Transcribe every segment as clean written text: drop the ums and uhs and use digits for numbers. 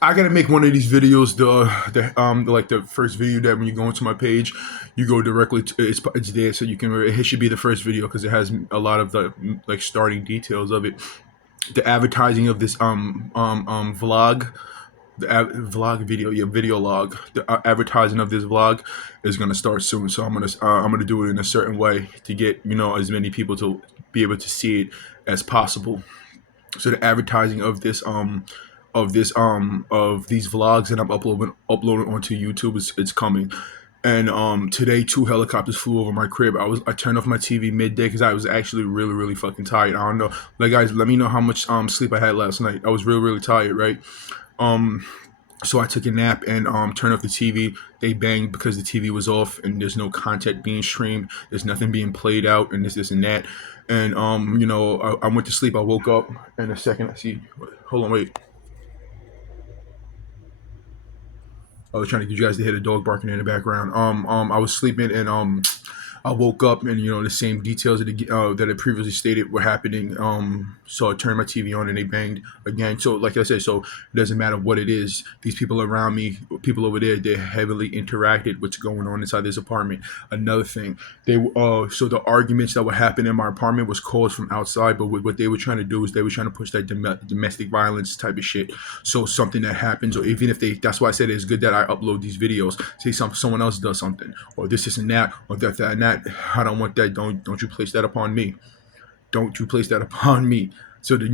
I gotta make one of these videos. Like the first video that when you go into my page, you go directly to it's there, so you can. It should be the first video because it has a lot of the like starting details of it. The advertising of this vlog, vlog video, yeah, video log. The advertising of this vlog is gonna start soon, so I'm gonna do it in a certain way to get as many people to be able to see it as possible. So the advertising of these vlogs that I'm uploading onto YouTube is it's coming. And today two helicopters flew over my crib. I turned off my TV midday because I was actually really really fucking tired. I don't know, like guys, let me know how much sleep I had last night. I was really really tired, right? Um, so I took a nap and turned off the TV. They banged because the TV was off and there's no content being streamed. There's nothing being played out and this and that. And I went to sleep. I woke up in a second. I see. Hold on, wait. I was trying to get you guys to hear the dog barking in the background. I was sleeping and I woke up and the same details that I previously stated were happening. So I turned my TV on and they banged again. So like I said, so it doesn't matter what it is. These people around me, people over there, they heavily interacted with what's going on inside this apartment. Another thing, so the arguments that were happening in my apartment was caused from outside, but what they were trying to do is they were trying to push that domestic violence type of shit. So something that happens, or even if that's why I said it's good that I upload these videos. Say someone else does something, or this and that, or that and that. I don't want that. Don't you place that upon me. Don't you place that upon me. So the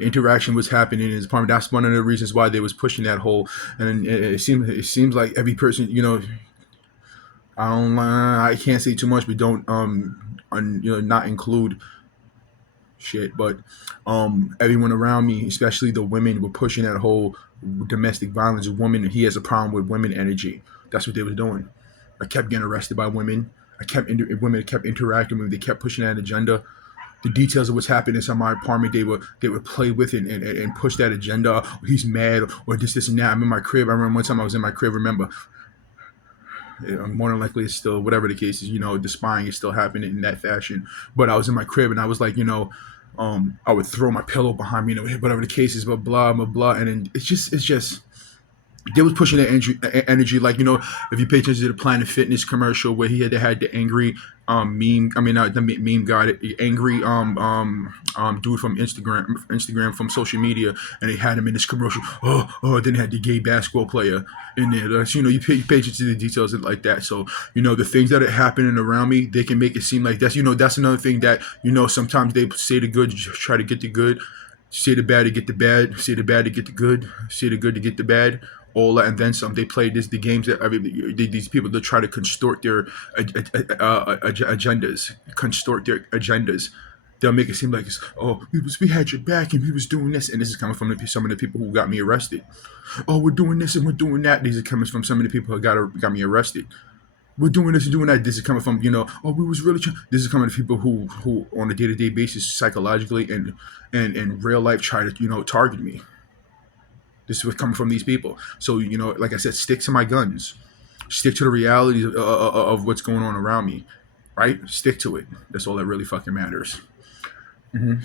interaction was happening in his apartment. That's one of the reasons why they was pushing that whole. And it seems like every person, I can't say too much, but don't not include shit. But everyone around me, especially the women, were pushing that whole domestic violence. Women, he has a problem with women energy. That's what they were doing. I kept getting arrested by women. Women kept interacting with me. They kept pushing that agenda. The details of what's happening inside my apartment, they would play with it and push that agenda. Or he's mad, or this and that. I'm in my crib. I remember one time I was in my crib. Remember, more than likely it's still whatever the case is. The spying is still happening in that fashion. But I was in my crib and I was like, I would throw my pillow behind me, whatever the case is, blah blah blah, and then it's just they was pushing that energy, like if you pay attention to the Planet Fitness commercial where they had the angry meme. I mean, not the meme guy, the angry dude from Instagram from social media, and they had him in this commercial. Then they had the gay basketball player in there. You pay attention to the details and like that. So the things that are happening around me, they can make it seem like that's another thing that sometimes they say the good, try to get the good. Say the bad to get the bad. Say the bad to get the good. Say the good to get the bad. All that and then some. They play the games that these people that try to constort their agendas, constort their agendas. They'll make it seem like we had your back and we was doing this, and this is coming from some of the people who got me arrested. Oh, we're doing this and we're doing that. These are coming from some of the people who got me arrested. We're doing this and doing that. This is coming from we was really trying. This is coming to people who on a day-to-day basis psychologically and in real life try to target me. This is what's coming from these people. So like I said, stick to my guns. Stick to the reality of what's going on around me. Right? Stick to it. That's all that really fucking matters. hmm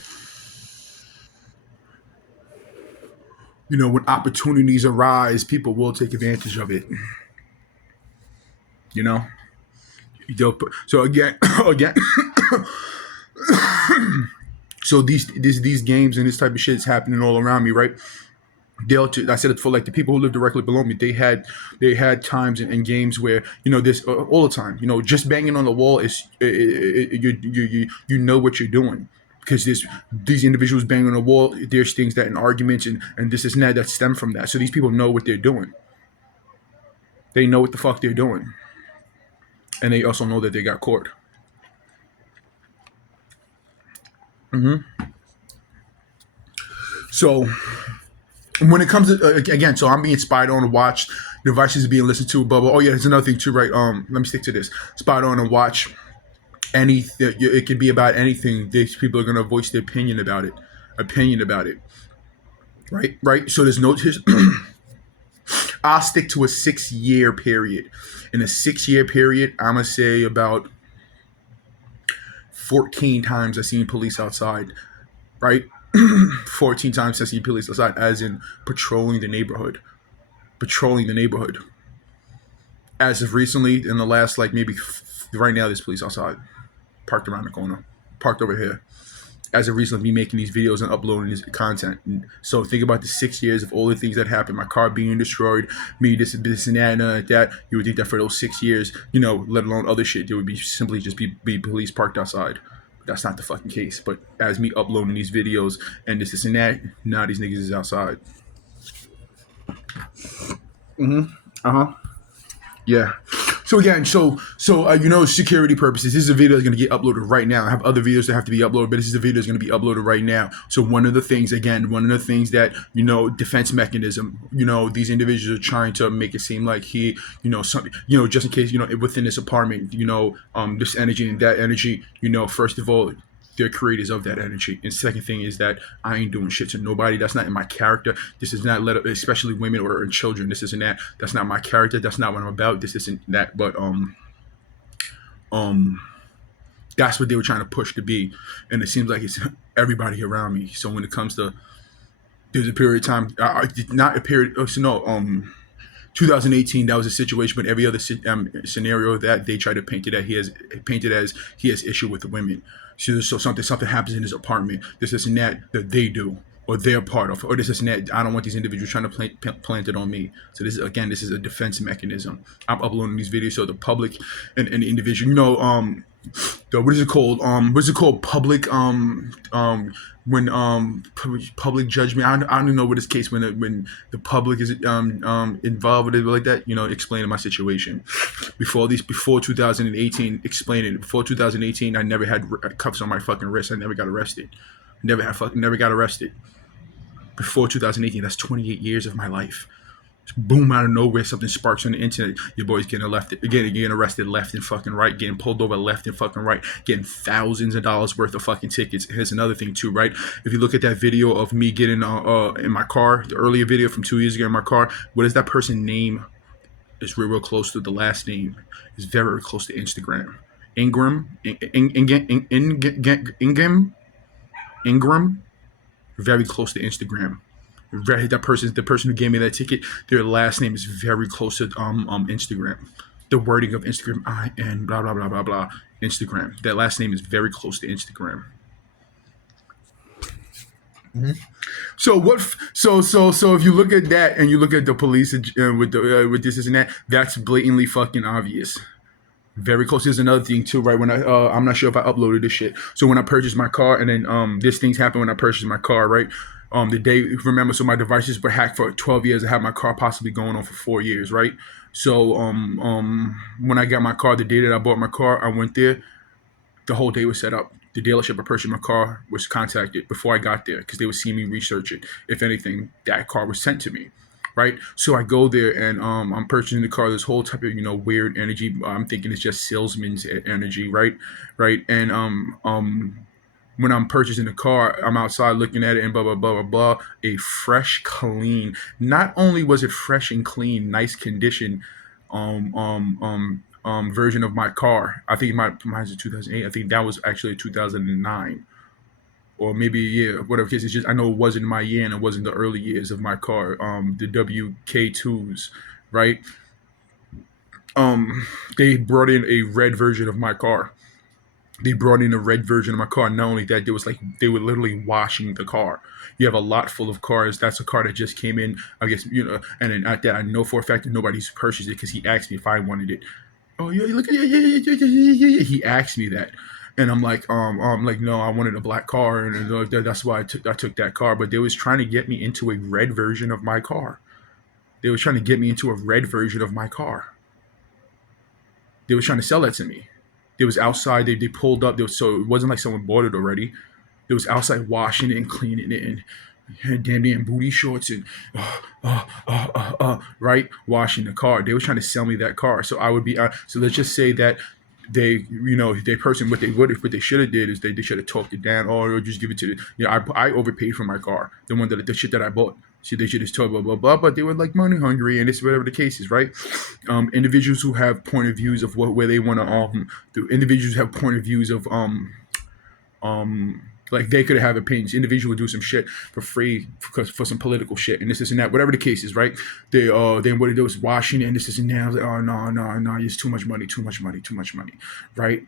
when opportunities arise, people will take advantage of it. You know. So again, again. So these games and this type of shit is happening all around me, right? I said it for like the people who live directly below me. They had times and games where this all the time. Just banging on the wall is you know what you're doing because these individuals banging on the wall. There's things that in arguments and this and that stem from that. So these people know what they're doing. They know what the fuck they're doing, and they also know that they got caught. So when it comes to again, so I'm being spied on and watched. Devices are being listened to. Blah blah. Oh yeah, there's another thing too, right? Let me stick to this. Spied on and watch. It could be about anything. These people are gonna voice their opinion about it. Right? Right. So there's no. I'll stick to a 6-year period. In a 6-year period, I'm gonna say about 14 times I've seen police outside. Right. 14 times since the police outside, as in patrolling the neighborhood. Patrolling the neighborhood. As of recently, in the last, like, maybe right now, there's police outside, parked around the corner, parked over here. As of recently, me making these videos and uploading this content. And so think about the 6 years of all the things that happened, my car being destroyed, me this and that and like that. You would think that for those 6 years, let alone other shit, there would be simply just be police parked outside. But that's not the fucking case. But as me uploading these videos and this and that, now these niggas is outside. Yeah. So again, security purposes, this is a video that's going to get uploaded right now. I have other videos that have to be uploaded, but this is a video that's going to be uploaded right now. So one of the things that, defense mechanism, these individuals are trying to make it seem like something, just in case, within this apartment, this energy and that energy, first of all, they're creators of that energy. And second thing is that I ain't doing shit to nobody. That's not in my character. This is not especially women or children. This isn't that. That's not my character. That's not what I'm about. This isn't that. But that's what they were trying to push to be. And it seems like it's everybody around me. So when it comes to, there's a period of time, not a period. 2018, that was a situation, but every other scenario that they try to paint it as he has issue with the women. So something happens in his apartment. This and that they do, or they're part of, or this and that. I don't want these individuals trying to plant it on me. So this is a defense mechanism. I'm uploading these videos so the public and the individual, what is it called? Public when public judgment. I don't know what is case when the public is involved with it like that. Explaining my situation. Before 2018, explaining it. Before 2018, I never had cuffs on my fucking wrist. I never got arrested. Never got arrested. Before 2018, that's 28 years of my life. Boom, out of nowhere, something sparks on the internet. Your boy's getting arrested left and fucking right, getting pulled over left and fucking right, getting thousands of dollars worth of fucking tickets. Here's another thing too, right? If you look at that video of me getting in my car, the earlier video from 2 years ago in my car, what is that person's name? It's real close to the last name. It's very close to Instagram. Ingram, very close to Instagram. The person who gave me that ticket, their last name is very close to Instagram. The wording of Instagram, and blah blah blah blah blah. Instagram. That last name is very close to Instagram. Mm-hmm. So what? So if you look at that and you look at the police with this and that, that's blatantly fucking obvious. Very close. There's another thing too, right? When I'm not sure if I uploaded this shit. So when I purchased my car, and then this things happened when I purchased my car, right? The day, remember, so my devices were hacked for 12 years. I had my car possibly going on for 4 years, right? So when I got my car, the day that I bought my car, I went there. The whole day was set up. The dealership I purchased my car was contacted before I got there because they would see me research it. If anything, that car was sent to me. Right, so I go there and I'm purchasing the car. This whole type of weird energy. I'm thinking it's just salesman's energy, right? And when I'm purchasing the car, I'm outside looking at it and blah blah blah blah blah. A fresh, clean. Not only was it fresh and clean, nice condition, version of my car. I think mine's a 2008. I think that was actually a 2009. Or maybe a year, whatever case. It's just I know it wasn't my year and it wasn't the early years of my car. The WK2s, right? They brought in a red version of my car. Not only that, they were literally washing the car. You have a lot full of cars. That's a car that just came in. I guess and then at that, I know for a fact that nobody's purchased it because he asked me if I wanted it. Oh yeah, look at yeah. He asked me that. And I'm like, no, I wanted a black car, and that's why I took that car. But they was trying to get me into a red version of my car. They were trying to sell that to me. They was outside. They pulled up. So it wasn't like someone bought it already. They was outside washing it and cleaning it and had damn booty shorts and right, washing the car. They were trying to sell me that car. So I would be so let's just say that they what they should have did is they should have talked it down or just give it to I overpaid for my car, the shit that I bought. So they should just talk blah blah blah, but they were like money hungry and it's whatever the case is, right? Individuals who have point of views of where they want to the individuals have point of views of Like they could have opinions. Individual would do some shit for free for some political shit and this and that, whatever the case is, right? They then what they do is washing it and this and that. I was like, oh no, it's too much money, too much money, right?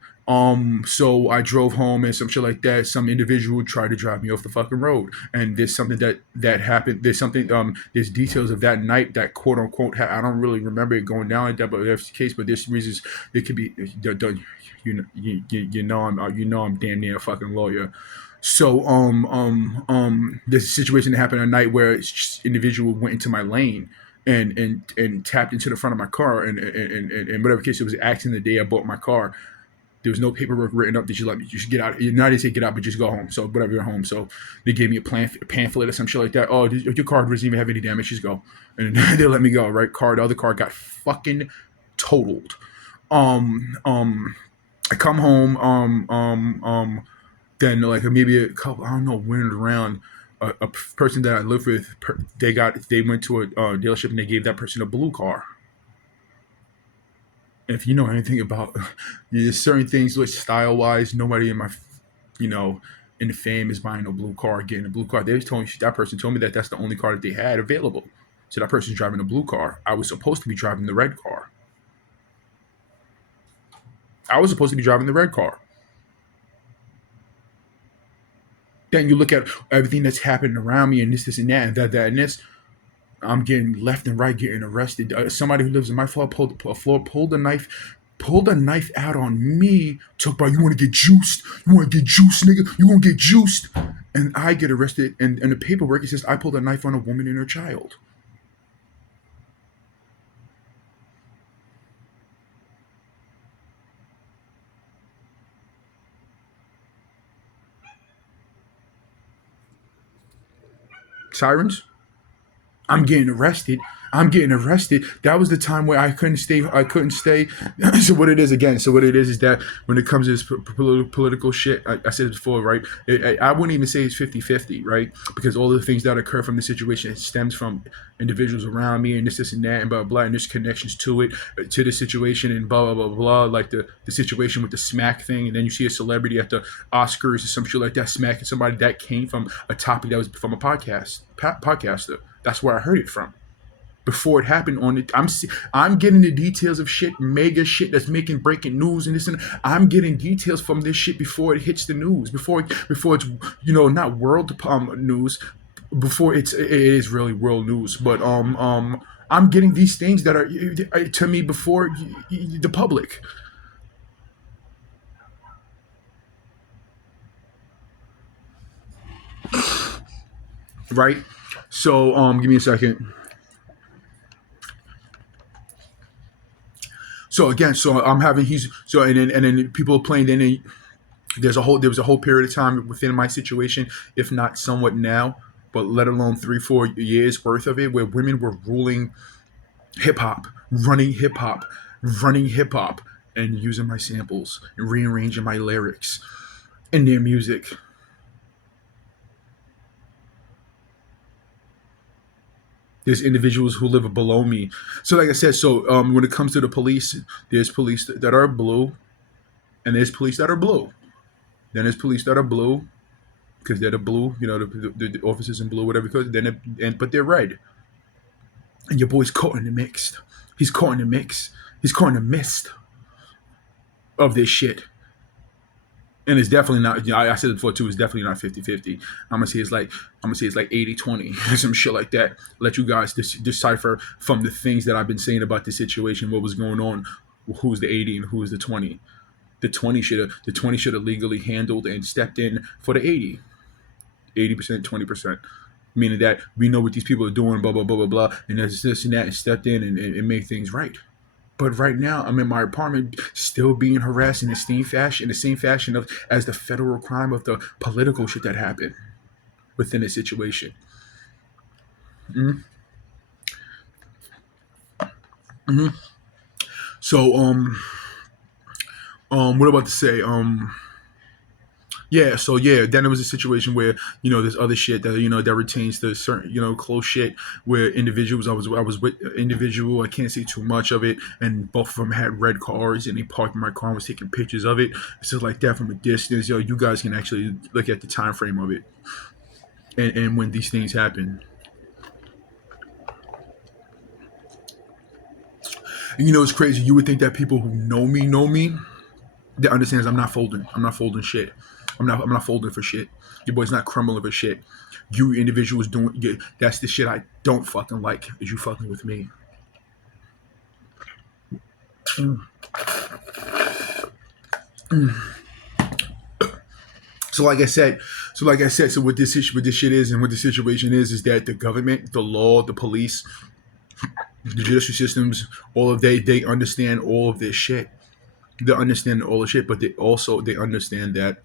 So I drove home and some shit like that. Some individual tried to drive me off the fucking road, and there's something that happened. There's something there's details of that night that quote unquote I don't really remember it going down like that, but that's the case. But there's reasons it could be done. You know I'm damn near a fucking lawyer. So there's a situation that happened at night where individual went into my lane and tapped into the front of my car and whatever case it was accident the day I bought my car. There was no paperwork written up that you let me. You should get out. Not they say get out, but just go home. So whatever, you're home. So they gave me a pamphlet or some shit like that. Oh, your car doesn't even have any damage. Just go, and they let me go. Right, car. The other car got fucking totaled. I come home. Then like maybe a couple. I don't know. Went around. A person that I live with. They went to a dealership and they gave that person a blue car. If you know anything about there's certain things like style wise, nobody in my you know in the fam is buying a blue car, getting a blue car. They told me that person told me that that's the only car that they had available. So that person's driving a blue car. I was supposed to be driving the red car. I was supposed to be driving the red car. Then you look at everything that's happening around me and this and that and that and this. I'm getting left and right getting arrested. Somebody who lives in my floor pulled a knife out on me. Talk about you want to get juiced. You want to get juiced, nigga. You want to get juiced. And I get arrested. And the paperwork, it says I pulled a knife on a woman and her child. Sirens? I'm getting arrested. I'm getting arrested. That was the time where I couldn't stay. I couldn't stay. So what it is again? So what it is that when it comes to this political shit, I said it before, right? I wouldn't even say it's 50-50, right? Because all the things that occur from the situation it stems from individuals around me and this and that and blah blah and there's connections to it to the situation and blah blah blah blah like the situation with the smack thing and then you see a celebrity at the Oscars or some shit like that smacking somebody that came from a topic that was from a podcaster. That's where I heard it from. Before it happened on it, I'm getting the details of shit, mega shit that's making breaking news and this and I'm getting details from this shit before it hits the news, before it's not world news, before it is really world news, but I'm getting these things that are to me before the public, right? So give me a second. So again, so I'm having he's so and then people are playing. Then there was a whole period of time within my situation, if not somewhat now, but let alone 3-4 years worth of it, where women were ruling hip hop, hip hop, running hip hop, and using my samples and rearranging my lyrics in their music. There's individuals who live below me. So like I said, so when it comes to the police, there's police that are blue, and there's police that are blue. Then there's police that are blue because they're the blue, the officers in blue, whatever. Because but they're red, and your boy's caught in the mix. He's caught in the mix. He's caught in the mist of this shit. And it's definitely not. I said it before too. It's definitely not 50-50. I'm gonna say it's like 80-20, some shit like that. Let you guys decipher from the things that I've been saying about the situation, what was going on, who's the 80 and who's the 20. The 20 should have legally handled and stepped in for the 80%, 20%. Meaning that we know what these people are doing, blah blah blah blah blah, and there's this and that, and stepped in and made things right. But right now, I'm in my apartment, still being harassed in the same fashion of as the federal crime of the political shit that happened within the situation. Mhm. So what about to say? Yeah, so yeah, then it was a situation where there's other shit that that retains the certain close shit where individuals I was with an individual. I can't say too much of it, and both of them had red cars, and they parked in my car and was taking pictures of it. So like that from a distance, you guys can actually look at the time frame of it and when these things happen. And it's crazy. You would think that people who know me, that understands I'm not folding. I'm not folding shit. I'm not folding for shit. Your boy's not crumbling for shit. You individuals doing that's the shit I don't fucking like is you fucking with me. So like I said, so what this shit is and what the situation is that the government, the law, the police, the judicial systems, all of they understand all of this shit. They understand all the shit, but they understand that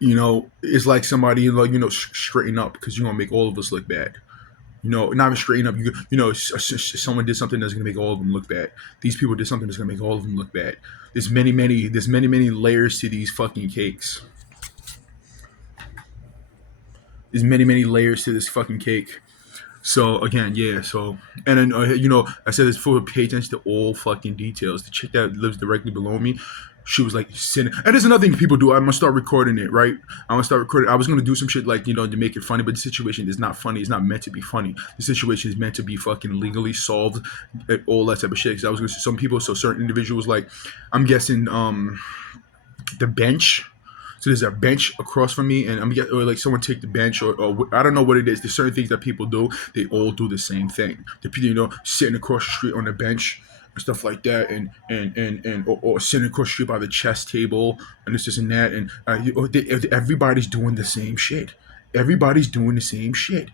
it's like somebody like straighten up because you're gonna make all of us look bad. Not even straighten up. Someone did something that's gonna make all of them look bad. These people did something that's gonna make all of them look bad. There's many layers to these fucking cakes. There's many layers to this fucking cake. So again, yeah. So and then I said it's for pay attention to all fucking details. The chick that lives directly below me, she was like sitting. And there's another thing people do. I'm gonna start recording it, right? I'm gonna start recording. I was gonna do some shit like to make it funny, but the situation is not funny. It's not meant to be funny. The situation is meant to be fucking legally solved, all that type of shit. Because I was gonna some people, so certain individuals, like I'm guessing the bench. So there's a bench across from me, and I'm get or like someone take the bench, or I don't know what it is. There's certain things that people do. They all do the same thing. The people sitting across the street on the bench and stuff like that, or sitting across the street by the chess table and this and that, and everybody's doing the same shit. Everybody's doing the same shit.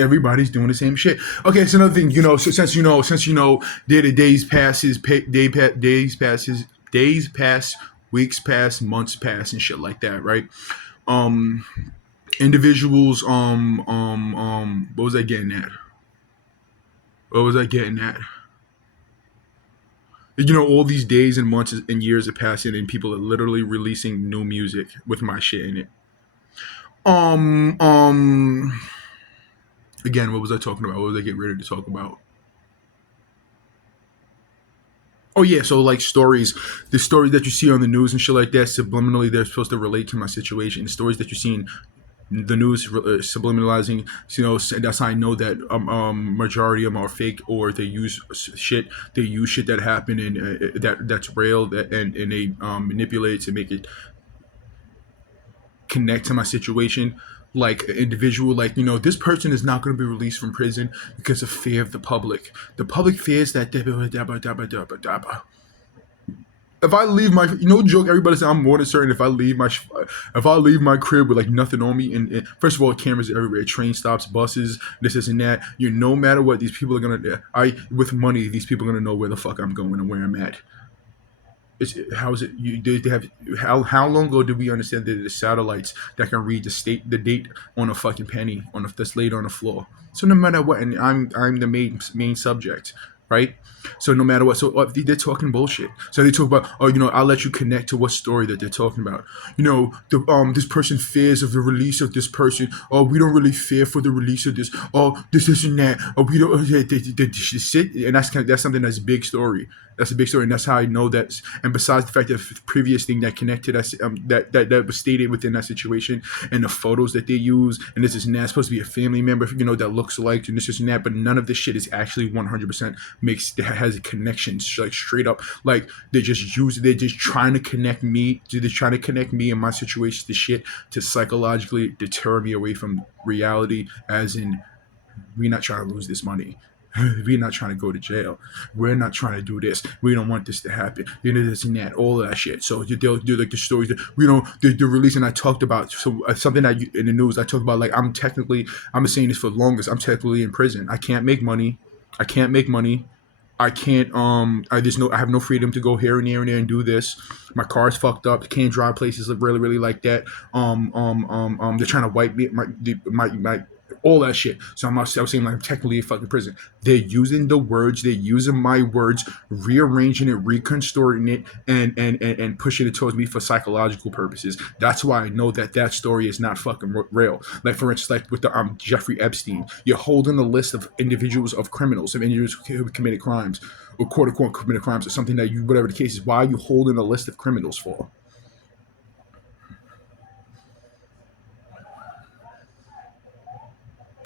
Everybody's doing the same shit. Okay, so another thing, so since days passes, days pass, weeks pass, months pass, and shit like that, right? Um, individuals, what was I getting at? What was I getting at? All these days and months and years are passing, and people are literally releasing new music with my shit in it. Um, um, Again, what was I talking about? What was I getting ready to talk about? Oh yeah, so like stories, the stories that you see on the news and shit like that, subliminally they're supposed to relate to my situation. The stories that you're seeing, the news subliminalizing, that's how I know that majority of them are fake or they use shit. They use shit that happened and that's real, and they manipulate it to make it connect to my situation. Like an individual, like this person is not going to be released from prison because of fear of the public. The public fears that if I leave my joke, everybody says I'm more than certain if I leave my crib with like nothing on me, and first of all, cameras everywhere, train stops, buses, this and that. No matter what, these people are gonna. I with money, these people are gonna know where the fuck I'm going and where I'm at. How is it? They have how long ago did we understand that the satellites that can read the date on a fucking penny that's laid on the floor? So no matter what, and I'm the main subject, right? So no matter what, so they're talking bullshit. So they talk about, oh, I'll let you connect to what story that they're talking about. This person fears of the release of this person. Oh, we don't really fear for the release of this. Oh, this and that. Oh, we don't. They sit, and that's something that's a big story. That's a big story, and that's how I know that. And besides the fact that the previous thing that connected us, that was stated within that situation, and the photos that they use, and this is that supposed to be a family member, that looks alike, and this and that, but none of this shit is actually 100% has a connection, like straight up, like they're just trying to connect me. They're trying to connect me and my situation to shit to psychologically deter me away from reality, as in we're not trying to lose this money. We're not trying to go to jail. We're not trying to do this. We don't want this to happen. This and that, all of that shit. So they'll do like the stories that the release. And I talked about something that in the news I talked about, like I'm been saying this for the longest. I'm technically in prison. I can't make money. I can't make money. I can't. I have no freedom to go here and there and there and do this. My car's fucked up. Can't drive places really, really like that. They're trying to wipe me my all that shit. So I was saying like I'm technically in fucking prison. They're using the words, they're using my words, rearranging it, reconstructing it, and pushing it towards me for psychological purposes. That's why I know that that story is not fucking real. Like for instance, like with the Jeffrey Epstein, you're holding a list of individuals, of criminals, of individuals who committed crimes, or quote unquote committed crimes, or something that you, whatever the case is. Why are you holding a list of criminals for?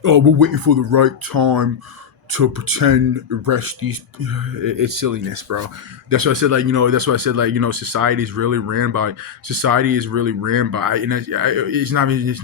Oh, we're waiting for the right time to pretend arrest these. It's silliness, bro. That's why I said, like, that's why I said, like, society is really ran by, society is really ran by, and it's not even just,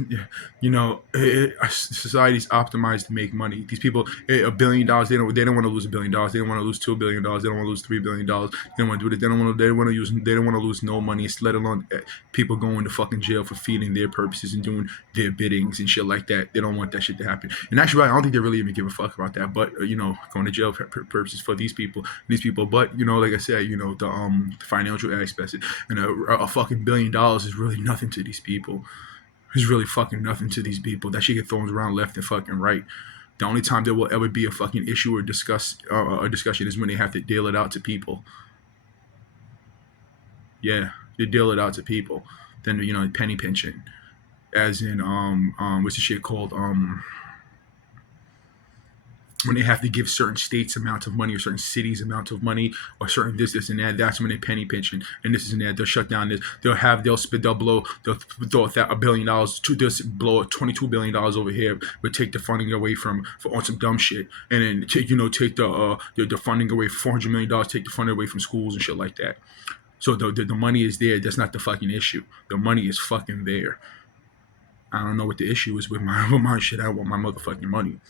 society's optimized to make money. These people, $1 billion, they don't want to lose $1 billion. They don't want to lose $2 billion. They don't want to lose $3 billion. They don't want to do that. They don't want to use. They don't want to lose no money. Let alone people going to fucking jail for feeding their purposes and doing their biddings and shit like that. They don't want that shit to happen. And actually, I don't think they really even give a fuck about that. But going to jail for purposes for these people. But like I said, the financial aspects, and a fucking $1 billion is really nothing to these people. It's really fucking nothing to these people. That shit get thrown around left and fucking right. The only time there will ever be a fucking issue or a discussion is when they have to deal it out to people. Yeah, they deal it out to people. Then penny pinching, as in what's the shit called when they have to give certain states amount of money or certain cities amount of money or certain this and that, that's when they penny pinching and this and that. They'll shut down this. They'll blow $1 billion. They'll blow $22 billion over here, but take the funding away on some dumb shit, and then take the funding away, $400 million. Take the funding away from schools and shit like that. So the money is there. That's not the fucking issue. The money is fucking there. I don't know what the issue is with my shit. I want my motherfucking money.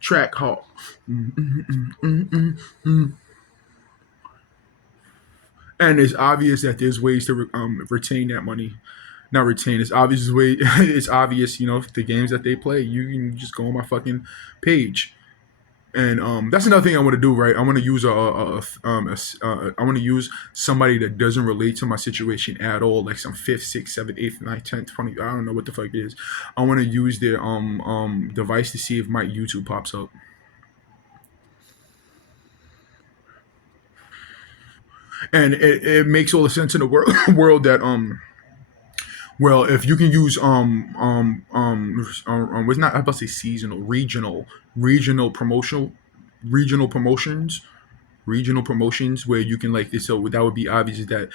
Track hall. And it's obvious that there's ways to retain that money. Not retain. It's obvious way. It's obvious. The games that they play. You can just go on my fucking page. And that's another thing I want to do, right? I want to use I want to use somebody that doesn't relate to my situation at all, like some 5th, 6th, 7th, 8th, 9th, 10th, 20th. I don't know what the fuck it is. I want to use their device to see if my YouTube pops up. And it makes all the sense in the world that well, if you can use was not, I about to say seasonal, regional promotions, regional promotions where you can like this. So that would be obvious that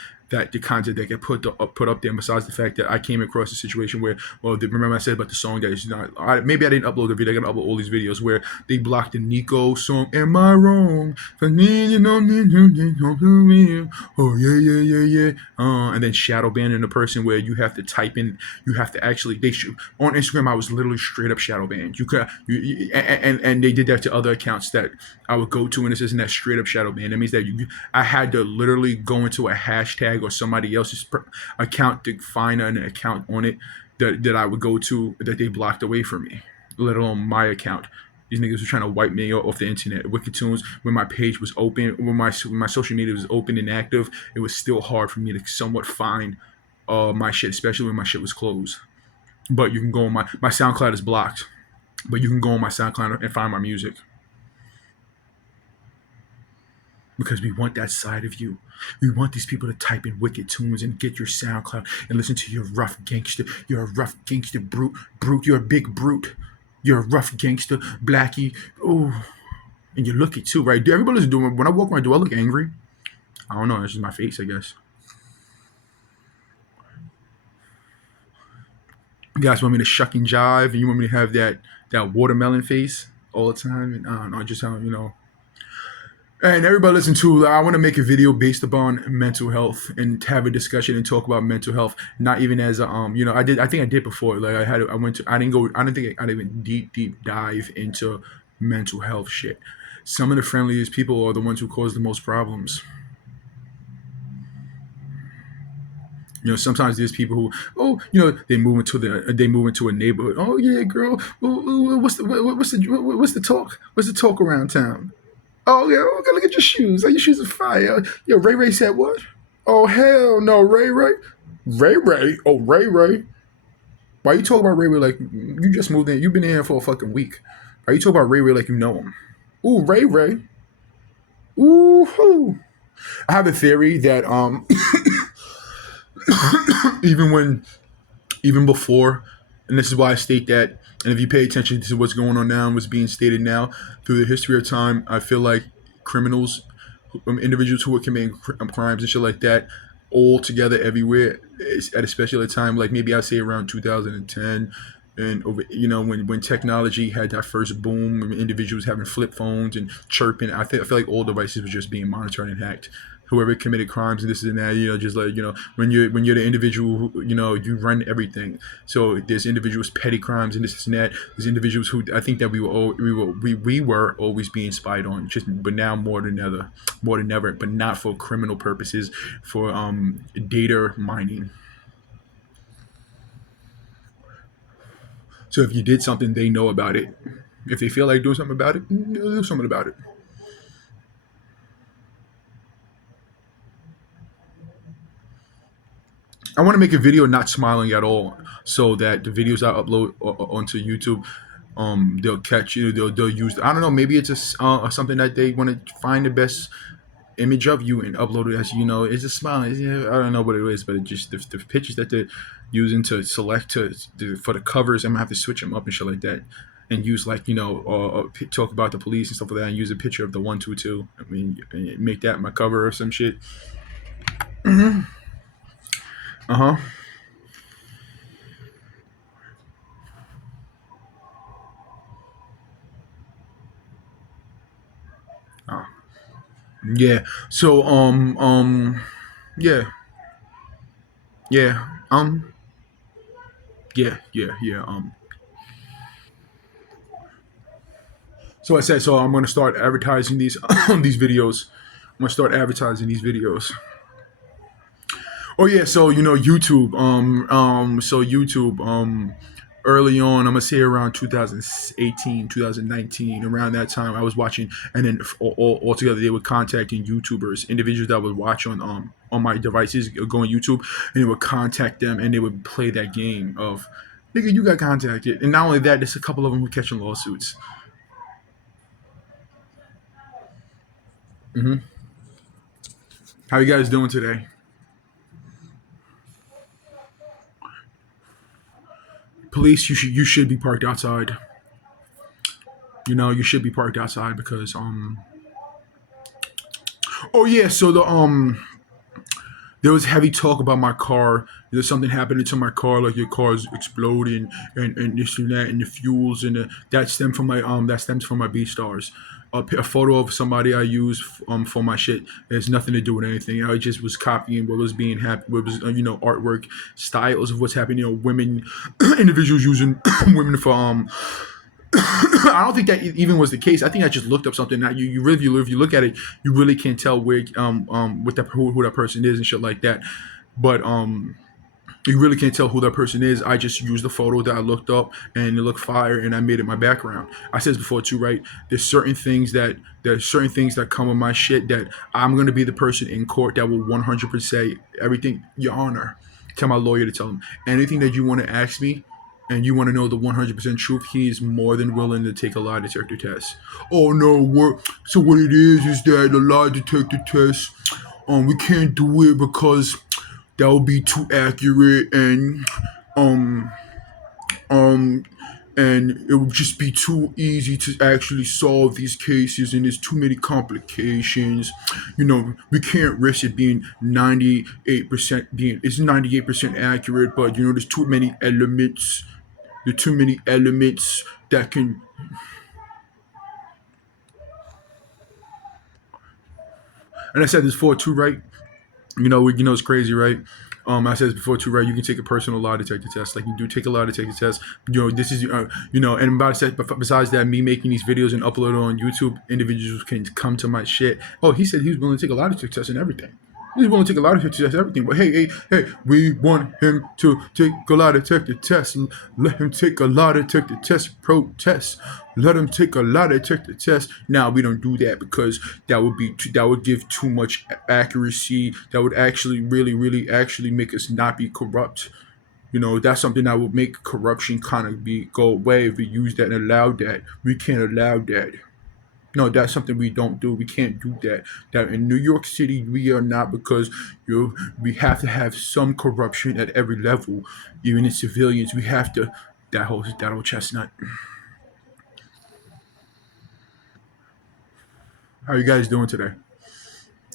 the content that get put up there. Besides the fact that I came across a situation where, well, remember I said about the song that is not. Maybe I didn't upload the video. I gotta upload all these videos where they blocked the Nico song. Am I wrong? Oh yeah. And then shadow banning the person where you have to type in. You have to actually. They should on Instagram. I was literally straight up shadow banned. And they did that to other accounts that I would go to, and this isn't that straight up shadow ban. That means that I had to literally go into a hashtag or somebody else's account to find an account on it that I would go to that they blocked away from me, let alone my account. These niggas were trying to wipe me off the internet. Wicked Tunes, when my page was open, when my social media was open and active, it was still hard for me to somewhat find my shit, especially when my shit was closed. But you can go on my SoundCloud is blocked, but you can go on my SoundCloud and find my music. Because we want that side of you. We want these people to type in Wicked Tunes and get your SoundCloud and listen to your rough gangster. You're a rough gangster brute. You're a big brute. You're a rough gangster, Blackie. Oh, and you're looking too, right? Everybody's doing. When I walk around, do I look angry? I don't know. That's just my face, I guess. You guys want me to shuck and jive, and you want me to have that watermelon face all the time, and I don't know, just how And everybody listen to. I want to make a video based upon mental health and have a discussion and talk about mental health. Not even as a I think I did before. Like I didn't think I'd even deep dive into mental health shit. Some of the friendliest people are the ones who cause the most problems. Sometimes there's people who, they move into a neighborhood. Oh yeah, girl. What's the talk? What's the talk around town? Oh yeah, okay, look at your shoes. Oh, your shoes are fire. Yo, Ray Ray said what? Oh hell no, Ray Ray. Ray Ray. Oh Ray Ray. Why you talk about Ray Ray like you just moved in? You've been in here for a fucking week. Why you talk about Ray Ray like you know him? Ooh, Ray Ray. Ooh, hoo. I have a theory that even when even before, and this is why I state that, and if you pay attention to what's going on now and what's being stated now through the history of time, I feel like criminals, individuals who are committing crimes and shit like that, all together everywhere, at especially a time like maybe I'd say around 2010. And over, when technology had that first boom, when individuals having flip phones and chirping, I feel like all devices were just being monitored and hacked. Whoever committed crimes and this and that, just like when you're the individual who, you run everything. So there's individuals petty crimes and this and that. There's individuals who I think that we were always being spied on, just but now more than ever, but not for criminal purposes, for data mining. So if you did something, they know about it. If they feel like doing something about it, they'll do something about it. I want to make a video not smiling at all, so that the videos I upload onto YouTube, they'll catch you. They'll use. I don't know. Maybe it's something that they want to find the best image of you and upload it as it's a smile. Yeah, I don't know what it is, but it just the pictures that they're using to select for the covers. I'm gonna have to switch them up and shit like that, and use like talk about the police and stuff like that, and use a picture of the 122. I mean, and make that my cover or some shit. Uh huh. Yeah. So yeah, yeah, yeah. So I said, so I'm gonna start advertising these these videos. I'm gonna start advertising these videos. Oh yeah, so YouTube. So YouTube. Early on, I'm gonna say around 2018, 2019, around that time, I was watching, and then all together they were contacting YouTubers, individuals that would watch on my devices, go on YouTube, and they would contact them, and they would play that game of, nigga, you got contacted, and not only that, there's a couple of them who catching lawsuits. How you guys doing today? Police, you should be parked outside. You should be parked outside because oh yeah, so there was heavy talk about my car. There's something happening to my car, like your car's exploding and this and that, and the fuels and that stems from my B stars. A photo of somebody I use for my shit. It has nothing to do with anything. I just was copying what was being happened. What was artwork styles of what's happening. Women, individuals using women for I don't think that even was the case. I think I just looked up something that you really, if you look at it, you really can't tell where what who that person is and shit like that. But you really can't tell who that person is. I just used the photo that I looked up and it looked fire, and I made it my background. I said this before too, right? There's certain things that come with my shit that I'm gonna be the person in court that will 100% everything, Your Honor. Tell my lawyer to tell him anything that you want to ask me, and you want to know the 100% truth. He is more than willing to take a lie detector test. Oh no, so what it is that the lie detector test, we can't do it because that would be too accurate, um um and it would just be too easy to actually solve these cases, and there's too many complications. We can't risk it being 98% being it's 98% accurate, but there's too many elements. There are too many elements that can. And I said this before too, right? It's crazy, right? I said this before too, right? You can take a personal lie detector test, like you do take a lie detector test. This is, and about to say, besides that, me making these videos and upload on YouTube, individuals can come to my shit. Oh, he said he was willing to take a lie detector test and everything. He's willing to take a lie detector test and everything. But hey, we want him to take a lie detector test. Let him take a lie detector test. Protest. Let him take a lie detector test. Now we don't do that because that would give too much accuracy. That would actually really, really actually make us not be corrupt. That's something that would make corruption kind of be go away if we use that and allow that. We can't allow that. No, that's something we don't do. We can't do that. That in New York City we are not, because we have to have some corruption at every level, even in civilians. We have to, that whole chestnut. How are you guys doing today?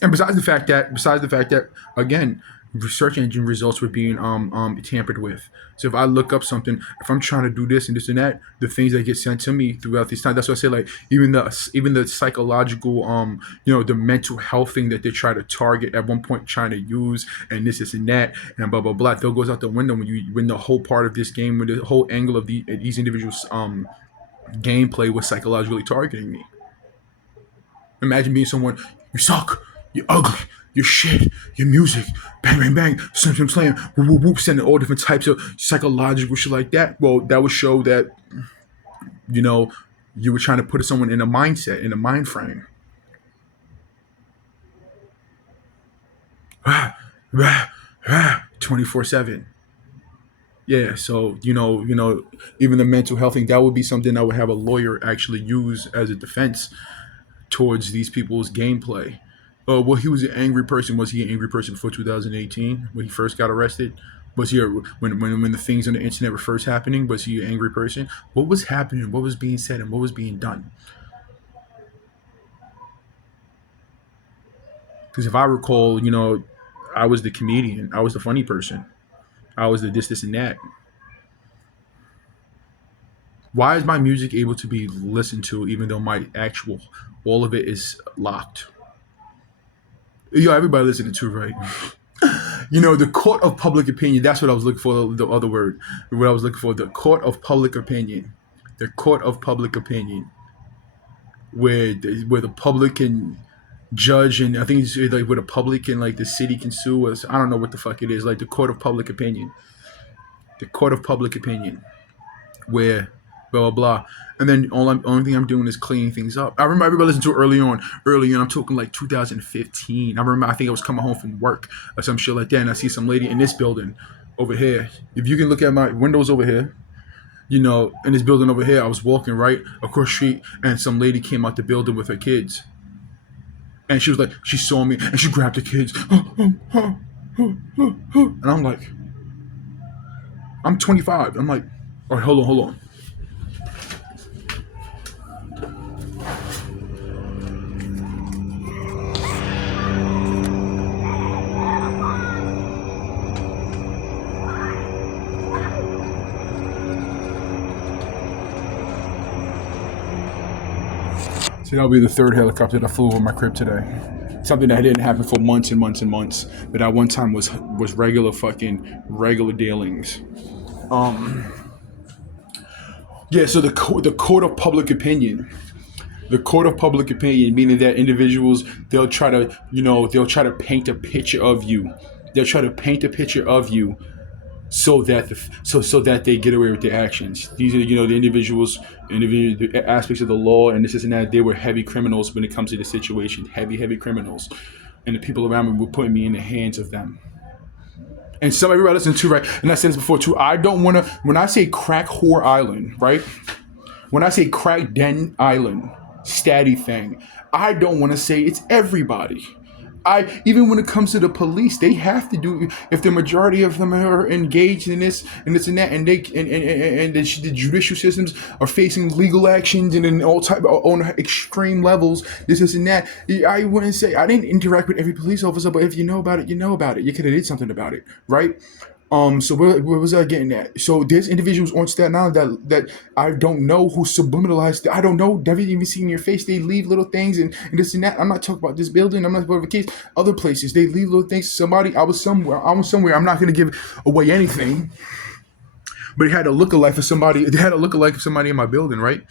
And besides the fact that again, research engine results were being tampered with. So if I look up something, if I'm trying to do this and this and that, the things that get sent to me throughout these times. That's why I say, like, even the psychological, the mental health thing that they try to target at one point, trying to use, and this and that and blah blah blah. It all goes out the window when the whole part of this game, when the whole angle of these individuals gameplay was psychologically targeting me. Imagine being someone, you suck, you're ugly, you're shit, your music, bang, bang, bang, slam, slam, slam, whoop, whoop, whoop, sending all different types of psychological shit like that. Well, that would show that, you know, you were trying to put someone in a mindset, in a mind frame. 24/7. Yeah, so even the mental health thing, that would be something I would have a lawyer actually use as a defense towards these people's gameplay. Well, he was an angry person. Was he an angry person before 2018 when he first got arrested? Was he when the things on the internet were first happening? Was he an angry person? What was happening? What was being said and what was being done? Because if I recall, I was the comedian. I was the funny person. I was the this and that. Why is my music able to be listened to even though my actual all of it is locked? Yo, everybody listening to, right? The court of public opinion. That's what I was looking for. The other word, what I was looking for, the court of public opinion. The court of public opinion, where the public can judge, and I think it's like where the public and like the city can sue us. I don't know what the fuck it is. Like the court of public opinion. The court of public opinion, where blah blah blah. And then only thing I'm doing is cleaning things up. I remember everybody listened to it early on. Early on, I'm talking like 2015. I remember I think I was coming home from work or some shit like that, and I see some lady in this building over here. If you can look at my windows over here, in this building over here, I was walking right across the street, and some lady came out the building with her kids, and she was like, she saw me, and she grabbed the kids, and I'm like, I'm 25. I'm like, all right, hold on. So that'll be the third helicopter that flew over my crib today. Something that didn't happen for months and months and months, but at one time was regular dealings. Um, yeah. So the court of public opinion, the court of public opinion, meaning that individuals, they'll try to paint a picture of you. They'll try to paint a picture of you so that they get away with their actions. These are the the aspects of the law and this and that. They were heavy criminals when it comes to the situation, heavy criminals, and the people around me were putting me in the hands of them. And some everybody listen to, right, and I said this before too. I don't want to. When I say crack whore island, right? When I say crack den island, statty thing, I don't want to say it's everybody. Even when it comes to the police, they have to do, if the majority of them are engaged in this and that, and the judicial systems are facing legal actions and in all type on extreme levels, this and that. I wouldn't say I didn't interact with every police officer, but if you know about it, you know about it. You could have did something about it, right? So where was I getting at? So there's individuals on Staten Island that I don't know who subliminalized. I don't know. They haven't even seen your face. They leave little things and this and that. I'm not talking about this building. I'm not talking about the case. Other places they leave little things. Somebody. I was somewhere. I'm not gonna give away anything. But it had a lookalike for somebody. They had a lookalike for somebody in my building, right?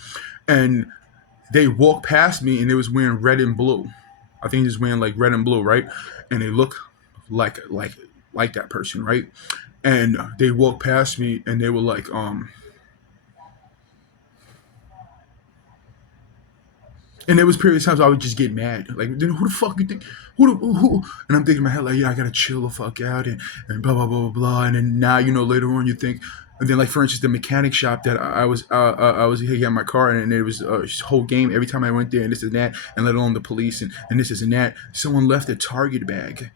And they walked past me and they was wearing red and blue. I think he was wearing like red and blue, right? And they look like that person, right? And they walked past me and they were like, And there was periods of times I would just get mad. Like, then who the fuck you think? Who? And I'm thinking in my head, like, yeah, I gotta chill the fuck out and blah, blah, blah, blah, blah. And then now, later on you think, and then like, for instance, the mechanic shop that I was here getting my car in, and it was a whole game every time I went there, and this and that, and let alone the police and this and that. Someone left a Target bag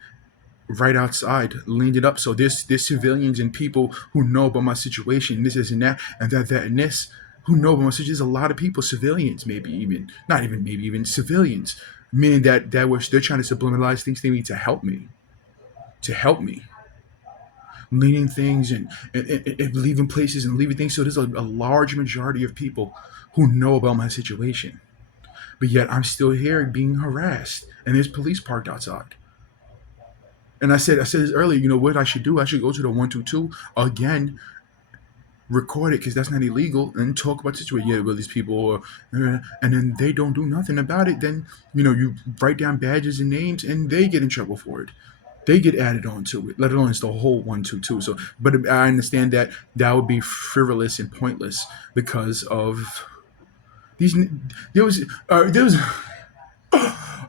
right outside, leaned it up. So there's civilians and people who know about my situation, this and that, and that and this, who know about my situation. There's a lot of people, civilians, maybe even, not even maybe even civilians, meaning they're trying to subliminalize things to me to help me, leading things and leaving places and leaving things. So there's a large majority of people who know about my situation, but yet I'm still here being harassed, and there's police parked outside. And I said this earlier. You know what I should do? I should go to the 122 again, record it because that's not illegal, and talk about the situation. Yeah, well, these people, and then they don't do nothing about it. Then you write down badges and names, and they get in trouble for it. They get added on to it. Let alone it's the whole 122. So, but I understand that that would be frivolous and pointless because of these. There was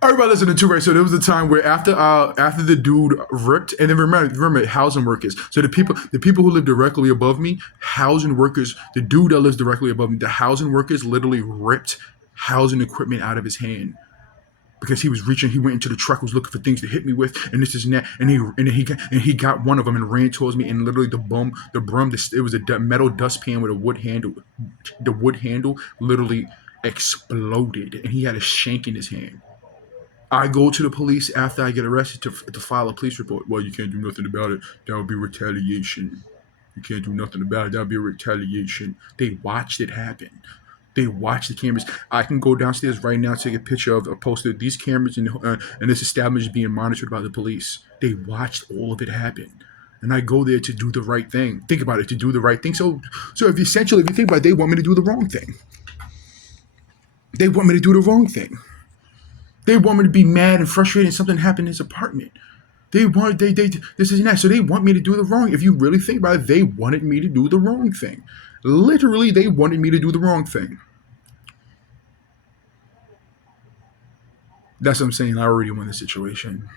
everybody listening to, right? So there was a time where after the dude ripped, and then remember housing workers. So the people who live directly above me, housing workers. The dude that lives directly above me, the housing workers literally ripped housing equipment out of his hand because he was reaching. He went into the truck, was looking for things to hit me with, and this and that. And he got one of them and ran towards me, and literally the broom, it was a metal dustpan with a wood handle. The wood handle literally exploded, and he had a shank in his hand. I go to the police after I get arrested to file a police report. Well, you can't do nothing about it. That would be retaliation. You can't do nothing about it. That would be retaliation. They watched it happen. They watched the cameras. I can go downstairs right now, take a picture of a poster. These cameras and this establishment is being monitored by the police. They watched all of it happen. And I go there to do the right thing. Think about it, to do the right thing. So if you think about it, they want me to do the wrong thing. They want me to do the wrong thing. They want me to be mad and frustrated and something happened in his apartment. They this is that. So they want me to do the wrong. If you really think about it, they wanted me to do the wrong thing. Literally, they wanted me to do the wrong thing. That's what I'm saying. I already won the situation.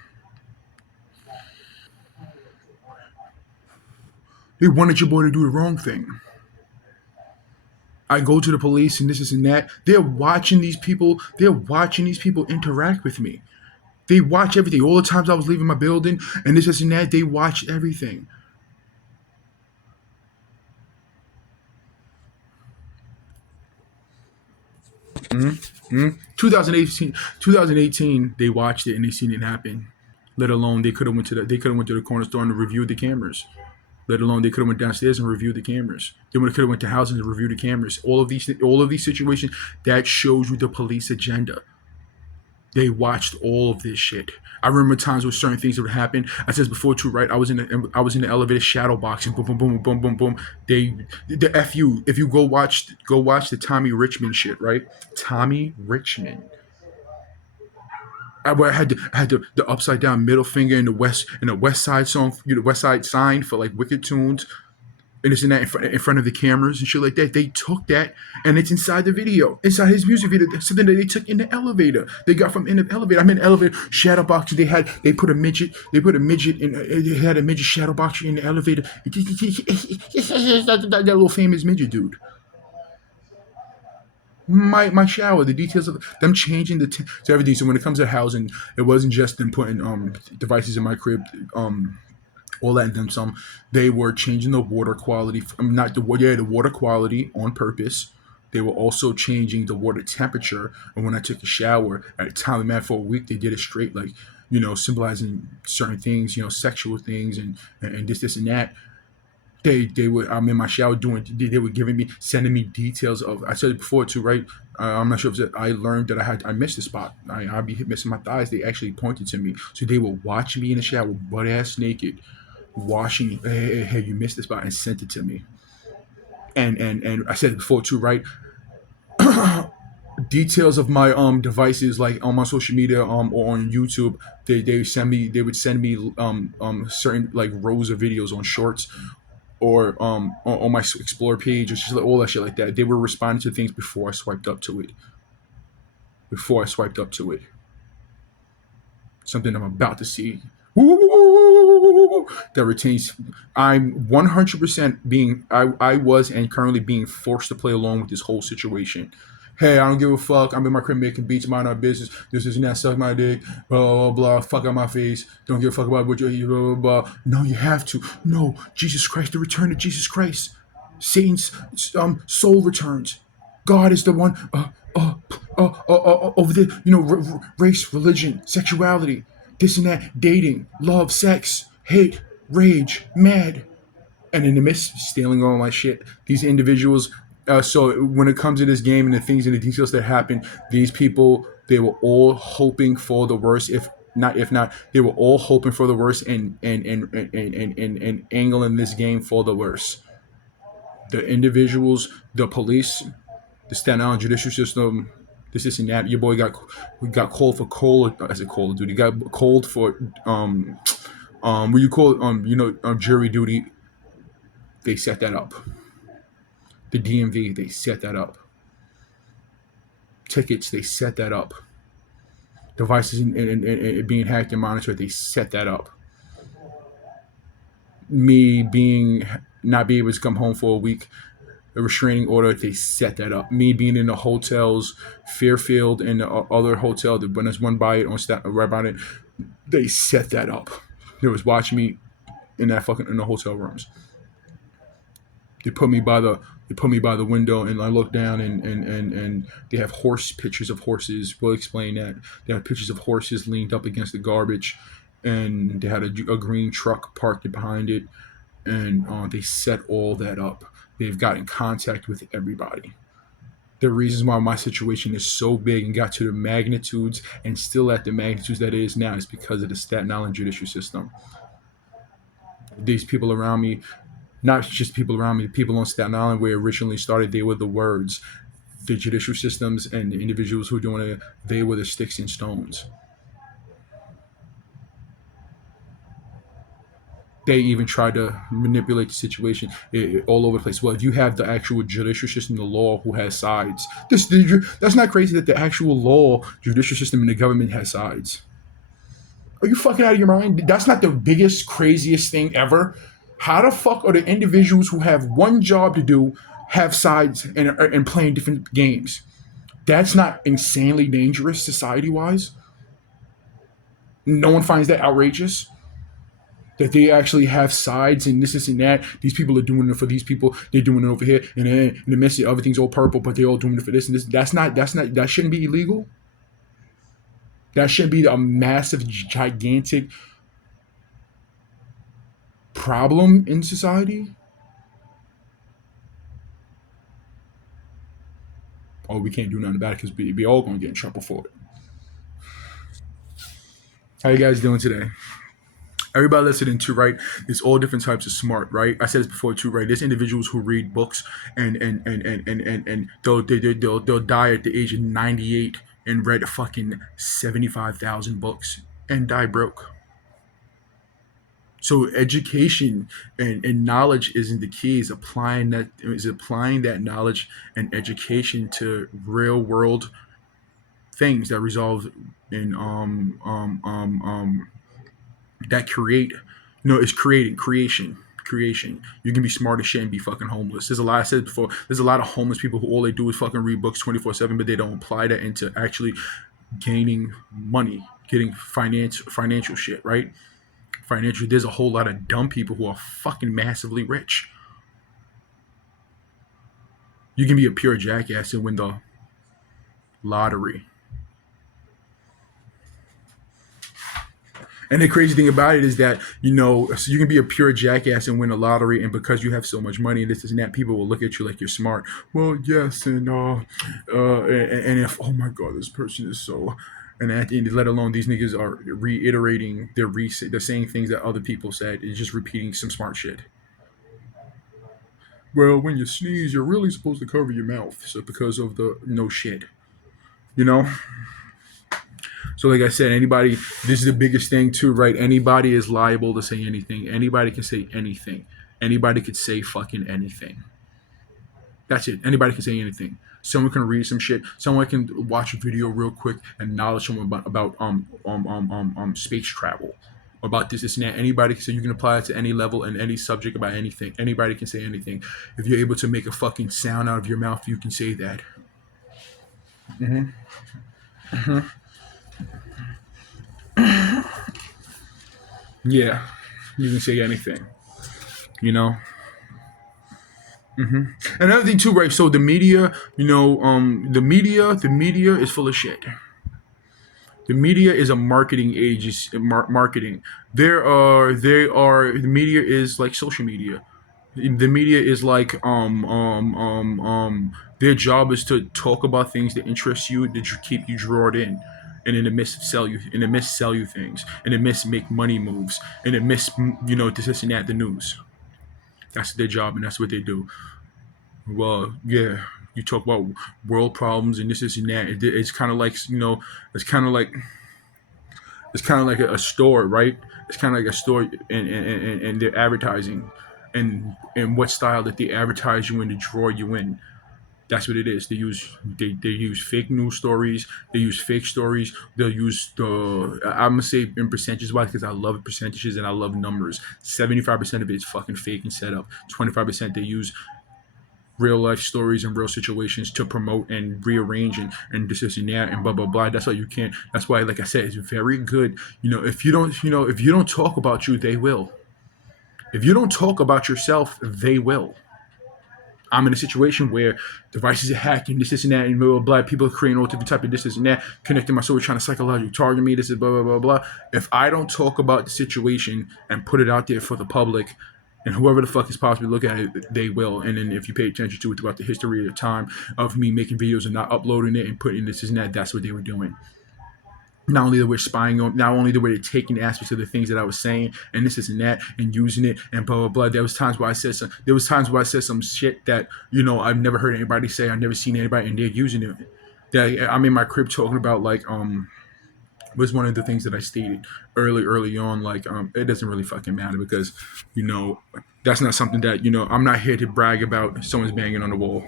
They wanted your boy to do the wrong thing. I go to the police and this is and that. They're watching these people. They're watching these people interact with me. They watch everything. All the times I was leaving my building and this and that, they watched everything. 2018, they watched it and they seen it happen. Let alone they could have went to the corner store and reviewed the cameras. Let alone they could have went downstairs and reviewed the cameras. They could have went to houses and reviewed the cameras. All of these situations, that shows you the police agenda. They watched all of this shit. I remember times where certain things would happen. I said this before too, right? I was in the elevator shadow boxing, boom, boom, boom, boom, boom, boom. The fu. If you go watch the Tommy Richmond shit, right? Tommy Richmond. I had the upside down middle finger in the West Side song, West Side sign for like Wicked Tunes, and it's in that in front of the cameras and shit like that. They took that and it's inside the video, inside his music video. That's something that they took in the elevator. They got from in the elevator. I'm in the elevator shadow box. They put a midget. They put a midget in. They had a midget shadow box in the elevator. That little famous midget dude. My shower, the details of them changing to everything. So when it comes to housing, it wasn't just them putting devices in my crib, all that and then some. They were changing the water quality. Not the water quality on purpose. They were also changing the water temperature. And when I took a shower, at a time, man, for a week, they did it straight, like symbolizing certain things, sexual things and this and that. They were I'm in my shower doing they were giving me sending me details of. I said it before too, right? I'm not sure if I learned that I missed a spot. I'd be missing my thighs. They actually pointed to me, so they would watch me in the shower butt ass naked, washing. Hey, you missed the spot, and sent it to me. And I said it before too, right? Details of my devices, like on my social media or on YouTube. They would send me certain like rows of videos on shorts or on my explore page or just like all that shit like that. They were responding to things before I swiped up to it. before I swiped up to it. Something I'm about to see. That retains. I'm 100% being. I was and currently being forced to play along with this whole situation. Hey, I don't give a fuck. I'm in my crib making beats, mind our business. This is that. Suck my dick. Blah blah blah. Fuck out my face. Don't give a fuck about what you blah blah blah. No, you have to. No, Jesus Christ. The return of Jesus Christ. Satan's soul returns. God is the one. Over there, race, religion, sexuality, this and that, dating, love, sex, hate, rage, mad, and in the midst, stealing all my shit. These individuals. So when it comes to this game and the things and the details that happen, these people, they were all hoping for the worst. If not, they were all hoping for the worst and angling this game for the worst. The individuals, the police, the Staten Island judicial system, this and that. Your boy got called for Call of Duty. Got called for what you call jury duty. They set that up. The DMV, they set that up. Tickets, they set that up. Devices and being hacked and monitored, they set that up. Me not being able to come home for a week, a restraining order, they set that up. Me being in the hotels, Fairfield and the other hotel, when there's one by it right about it, they set that up. They was watching me in the hotel rooms. They put me by the window, and I look down, and they have pictures of horses. We'll explain that. They have pictures of horses leaned up against the garbage, and they had a green truck parked behind it, and they set all that up. They've got in contact with everybody. The reasons why my situation is so big and got to the magnitudes and still at the magnitudes that it is now is because of the Staten Island judicial system. These people around me, not just people around me, people on Staten Island where it originally started, they were the words. The judicial systems and the individuals who were doing it, they were the sticks and stones. They even tried to manipulate the situation all over the place. Well, if you have the actual judicial system, the law, who has sides, that's not crazy that the actual law, judicial system, and the government has sides. Are you fucking out of your mind? That's not the biggest, craziest thing ever. How the fuck are the individuals who have one job to do have sides and playing different games? That's not insanely dangerous society-wise. No one finds that outrageous. That they actually have sides and this and that. These people are doing it for these people. They're doing it over here, and then in the midst of everything's all purple, but they're all doing it for this and this. That shouldn't be illegal. That shouldn't be a massive, gigantic problem in society. Oh, we can't do nothing about it because we all gonna get in trouble for it. How you guys doing today? Everybody listening to, right, there's all different types of smart, right? I said this before too, right? There's individuals who read books and they'll die at the age of 98 and read fucking 75,000 books and die broke. So education and knowledge isn't the key. Is applying that knowledge and education to real world things that resolve in that create, it's creation. You can be smart as shit and be fucking homeless. There's a lot, I said before, there's a lot of homeless people who all they do is fucking read books 24/7, but they don't apply that into actually gaining money, getting financial shit, right? There's a whole lot of dumb people who are fucking massively rich. You can be a pure jackass and win the lottery. And the crazy thing about it is that, so you can be a pure jackass and win a lottery, and because you have so much money and this and that, people will look at you like you're smart. Well, yes, and if, oh my God, this person is so, and at the end, let alone these niggas are reiterating, they're saying things that other people said, it's just repeating some smart shit. Well, when you sneeze, you're really supposed to cover your mouth, so because of the no shit, So like I said, this is the biggest thing too, right? Anybody is liable to say anything. Anybody can say anything. Anybody could say fucking anything. That's it. Anybody can say anything. Someone can read some shit. Someone can watch a video real quick and knowledge someone about space travel, about this, and that. Anybody can say, you can apply it to any level and any subject about anything. Anybody can say anything. If you're able to make a fucking sound out of your mouth, you can say that. Yeah, you can say anything. You know. Another thing too, right? So the media, the media is full of shit. The media is a marketing agency. Marketing. The media is like social media. The media is like their job is to talk about things that interest you, that you keep you drawn in, and in the midst sell you things, and in the midst make money moves, and in the midst this and that, the news. That's their job, and that's what they do. Well, yeah, you talk about world problems and this and that. It's kind of like it's kind of like a store, right? It's kind of like a store, and they're advertising, and what style that they advertise you in to draw you in. That's what it is. They use fake news stories. They use fake stories. They'll use I'm gonna say in percentages wise, because I love percentages and I love numbers. 75% of it is fucking fake and set up. 25% they use real life stories and real situations to promote and rearrange and this and that and blah blah blah. That's why you can't. That's why, like I said, it's very good. If you don't talk about you, they will. If you don't talk about yourself, they will. I'm in a situation where devices are hacked and this and that and blah blah blah. People are creating all different type of this and that, connecting my soul, trying to psychologically target me. This is blah blah blah blah. If I don't talk about the situation and put it out there for the public, and whoever the fuck is possibly looking at it, they will. And then if you pay attention to it throughout the history of the time of me making videos and not uploading it and putting this and that, that's what they were doing. Not only that we're spying on, not only that we're taking aspects of the things that I was saying and this and that and using it and blah blah blah. There was times where I said some shit that I've never heard anybody say. I've never seen anybody, and they're using it. That I'm in my crib talking about was one of the things that I stated early on. Like it doesn't really fucking matter because that's not something that I'm not here to brag about. Someone's banging on the wall.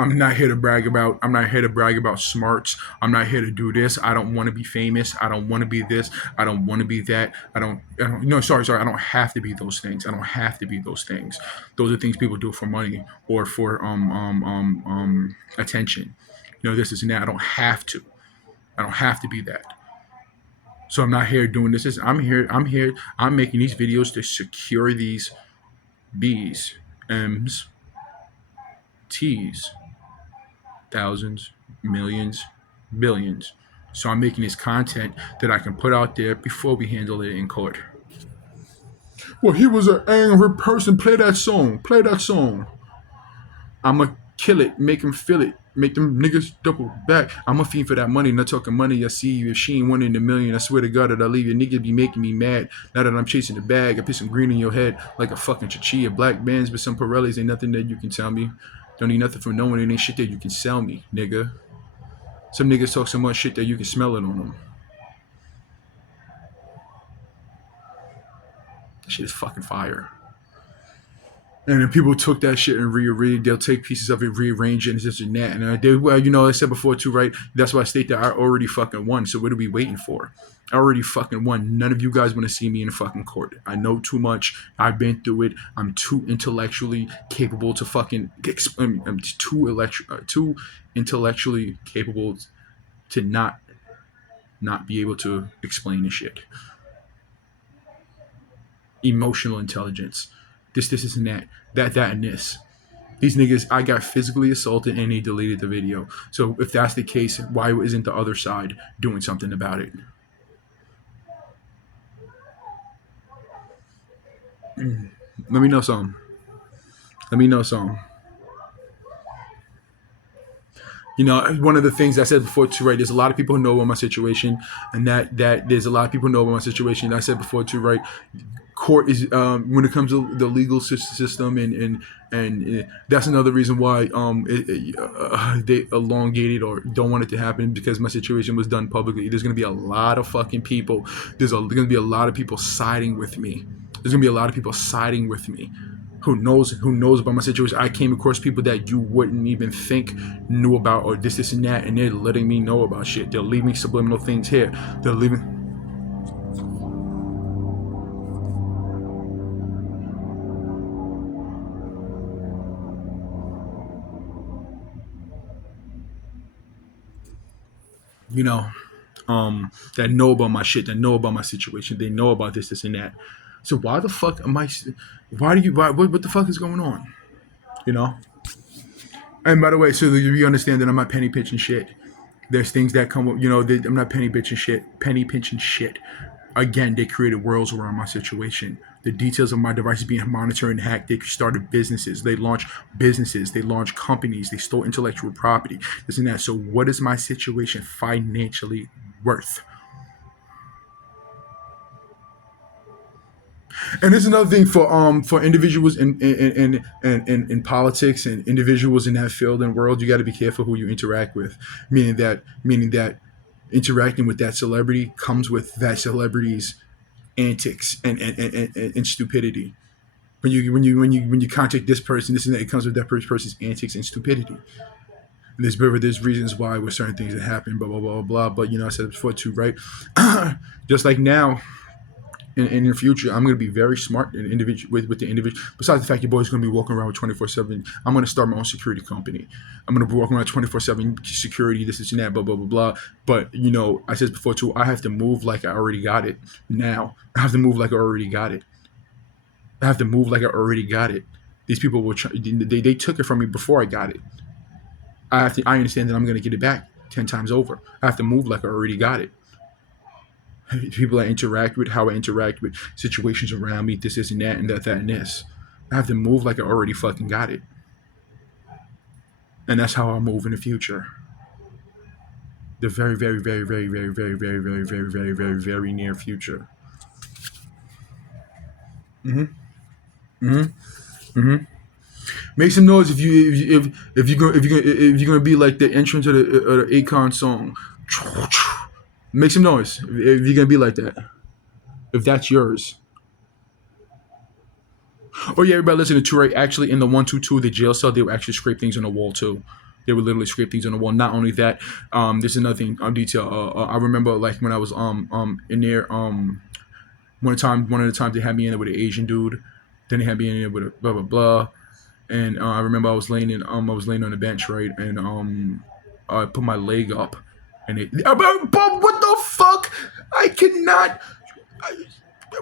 I'm not here to brag about smarts. I'm not here to do this. I don't want to be famous. I don't want to be this. I don't want to be that. I don't no, sorry. I don't have to be those things. I don't have to be those things. Those are things people do for money or for attention. This is that. I don't have to. I don't have to be that. So I'm not here doing this. I'm here. I'm making these videos to secure these B's, M's, T's, thousands, millions, billions. So I'm making this content that I can put out there before we handle it in court. Well, he was an angry person. Play that song. Play that song. I'ma kill it. Make him feel it. Make them niggas double back. I'm a fiend for that money. Not talking money. I see you. If she ain't one in a million, I swear to God that I'll leave you. Niggas be making me mad. Now that I'm chasing the bag, I put some green in your head like a fucking chichilla. Black bands with some Pirellis. Ain't nothing that you can tell me. Don't need nothing from no one. It ain't shit that you can sell me, nigga. Some niggas talk so much shit that you can smell it on them. That shit is fucking fire. And then people took that shit and they'll take pieces of it, rearrange it, and this and that. And I said before too, right? That's why I state that I already fucking won. So what are we waiting for? I already fucking won. None of you guys want to see me in a fucking court. I know too much. I've been through it. I'm too intellectually capable to fucking. I'm too intellectually capable to not be able to explain this shit. Emotional intelligence. This and that, and this. These niggas, I got physically assaulted and they deleted the video. So if that's the case, why isn't the other side doing something about it? Let me know something. One of the things I said before too, right? There's a lot of people who know about my situation, and that there's a lot of people who know about my situation. I said before too, right? Court is when it comes to the legal system, and that's another reason why they elongated or don't want it to happen, because my situation was done publicly. There's gonna be a lot of fucking people. There's gonna be a lot of people siding with me. who knows about my situation. I came across people that you wouldn't even think knew about, or this and that, and they're letting me know about shit. They're leaving subliminal things here. They're leaving. You know, that know about my shit, that know about my situation, they know about this and that. So why the fuck am I? Why do you? What the fuck is going on? You know. And by the way, so that you understand that I'm not penny pinching shit. There's things that come up, I'm not penny pinching shit. Penny pinching shit. Again, they created worlds around my situation. The details of my devices being monitored and hacked. They started businesses. They launched businesses. They launched companies. They stole intellectual property. This and that. So, what is my situation financially worth? And there's another thing for individuals in politics and individuals in that field and world. You got to be careful who you interact with. Meaning that interacting with that celebrity comes with that celebrity's antics and stupidity. When you contact this person, this and that, it comes with that person's antics and stupidity. And there's reasons why with certain things that happen, blah blah blah blah. But I said it before too, right? Just like now, in the future, I'm going to be very smart and individual with the individual. Besides the fact your boy's going to be walking around with 24/7, I'm going to start my own security company. I'm going to be walking around 24/7 security, this and that, blah blah blah blah. But I said before too, I have to move like I already got it. Now I have to move like I already got it. I have to move like I already got it. These people they took it from me before I got it. I understand that I'm going to get it back 10 times over. I have to move like I already got it. People I interact with, how I interact with situations around me, this and that, and that and this. I have to move like I already fucking got it. And that's how I'll move in the future. The very, very, very, very, very, very, very, very, very, very, very, very near future. Make some noise if you're gonna be like the entrance of the Akon song. Make some noise if you're gonna be like that. If that's yours. Oh yeah, everybody listening to right. Actually, in the 122, the jail cell, they would actually scrape things on the wall too. They would literally scrape things on the wall. Not only that, there's another thing. Detail. I remember like when I was in there one of the times they had me in there with an Asian dude. Then they had me in there with a blah blah blah. And I remember I was laying on the bench, right, and I put my leg up, and but what the fuck? I cannot.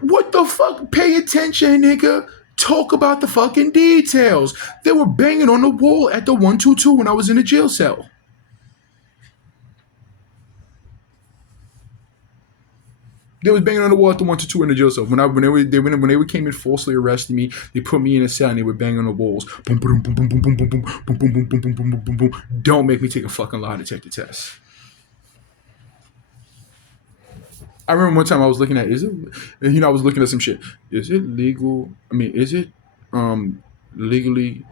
What the fuck? Pay attention, nigga. Talk about the fucking details. They were banging on the wall at the 122 when I was in a jail cell. They was banging on the wall at the 122 in the jail cell. When they came and falsely arrested me, they put me in a cell and they were banging on the walls. Boom, boom, boom, boom, boom, boom, boom, boom, boom, boom, boom, boom, boom, boom, boom, boom. Don't make me take a fucking lie detector test. I remember one time I was looking at I was looking at some shit. Is it legal? Is it legally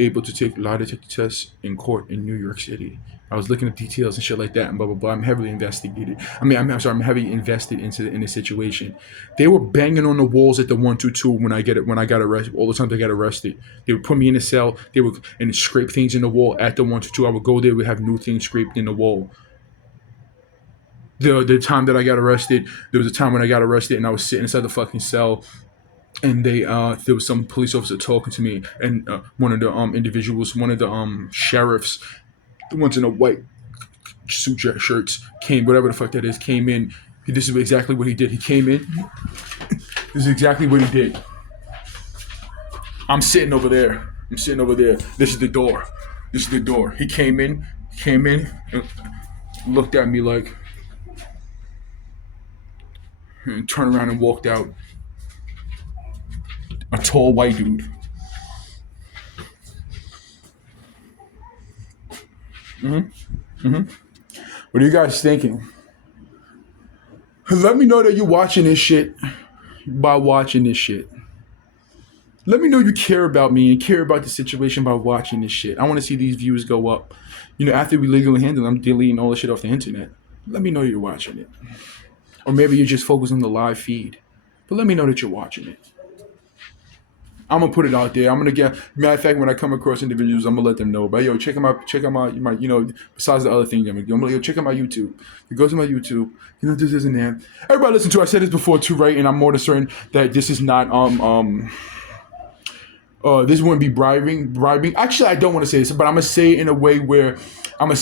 able to take lie detector tests in court in New York City? I was looking at details and shit like that and blah blah blah. I'm heavily investigated. I'm heavily invested in the situation. They were banging on the walls at the 122 when I got arrested. All the time they got arrested, they would put me in a cell. They would and scrape things in the wall at the 122. I would go there, would have new things scraped in the wall. The time that I got arrested, there was a time when I got arrested and I was sitting inside the fucking cell, and there was some police officer talking to me, and one of the individuals, one of the sheriffs, the ones in the white suit shirts, whatever the fuck that is, came in. This is exactly what he did. He came in. This is exactly what he did. I'm sitting over there. This is the door. He came in, and looked at me like, and turned around and walked out. A tall white dude. What are you guys thinking? Let me know that you're watching this shit by watching this shit. Let me know you care about me and care about the situation by watching this shit. I want to see these views go up. After we legally handle it, I'm deleting all the shit off the internet. Let me know you're watching it. Or maybe you're just focused on the live feed. But let me know that you're watching it. I'm gonna put it out there. I'm gonna get. Matter of fact, when I come across individuals, I'm gonna let them know. But yo, check out my, besides the other thing, I'm gonna yo, check out my YouTube. You go to my YouTube. This isn't that. Everybody listen to. I said this before too, right? And I'm more than certain that this is not this wouldn't be bribing. Actually, I don't want to say this, but I'm gonna say it in a way where I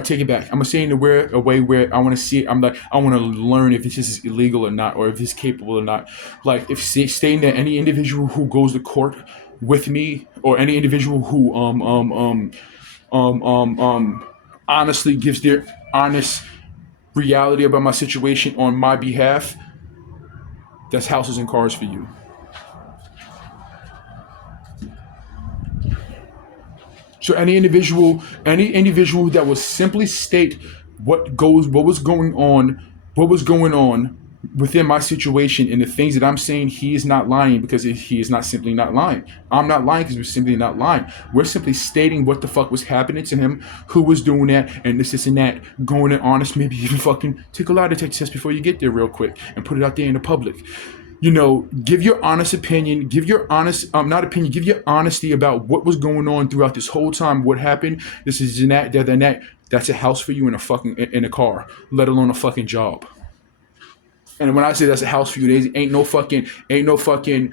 take it back. I'm gonna say it in a way where I want to see it. I'm like, I want to learn if this is illegal or not, or if it's capable or not. Like, if stating that any individual who goes to court with me, or any individual who honestly gives their honest reality about my situation on my behalf, that's houses and cars for you. So any individual that will simply state what was going on within my situation and the things that I'm saying, he is not lying, because he is not simply not lying. I'm not lying because we're simply not lying. We're simply stating what the fuck was happening to him, who was doing that, and this and that. Going in honest, maybe even fucking take a lie detector test before you get there real quick and put it out there in the public. Give your honest opinion, give your honest, not opinion, give your honesty about what was going on throughout this whole time, what happened, this is and that, that, and that. That's a house for you in a car, let alone a fucking job. And when I say that's a house for you, there ain't no fucking, the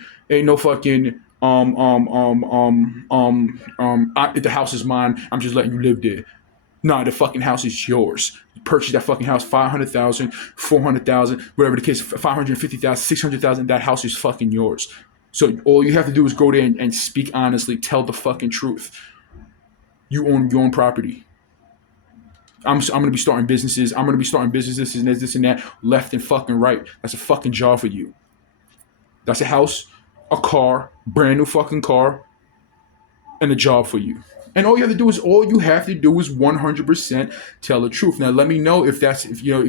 house is mine, I'm just letting you live there. Nah, the fucking house is yours. You purchase that fucking house, 500,000, 400,000, whatever the case, 550,000, 600,000. That house is fucking yours. So all you have to do is go there and speak honestly, tell the fucking truth. You own your own property. I'm gonna be starting businesses. I'm gonna be starting businesses and this and that, left and fucking right. That's a fucking job for you. That's a house, a car, brand new fucking car, and a job for you. And all you have to do is 100% tell the truth. Now let me know if that's able, you're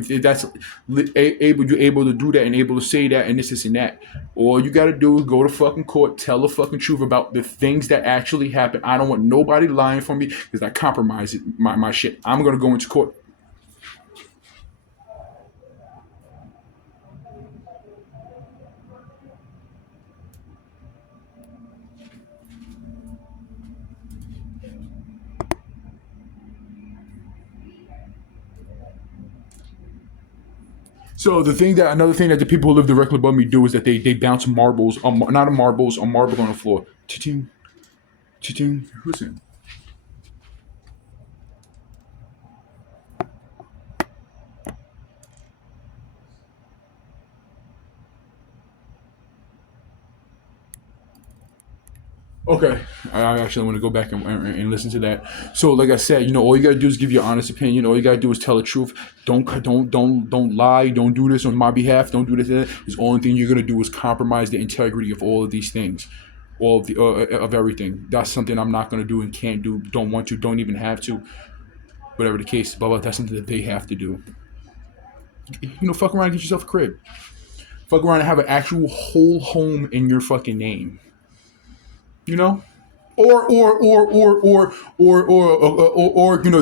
able to do that and able to say that and this and that. All you got to do is go to fucking court, tell the fucking truth about the things that actually happened. I don't want nobody lying for me, because I compromise my shit. I'm gonna go into court. So another thing that the people who live directly above me do is that they bounce marbles, not a marbles, a marble on the floor. Cha-ching, cha-ching. Who's in? Okay, I actually want to go back and listen to that. So, like I said, all you gotta do is give your honest opinion. All you gotta do is tell the truth. Don't lie. Don't do this on my behalf. Don't do this. The only thing you're gonna do is compromise the integrity of all of these things, all of the of everything. That's something I'm not gonna do and can't do. Don't want to. Don't even have to. Whatever the case, but that's something that they have to do. Fuck around and get yourself a crib. Fuck around and have an actual whole home in your fucking name. You know, or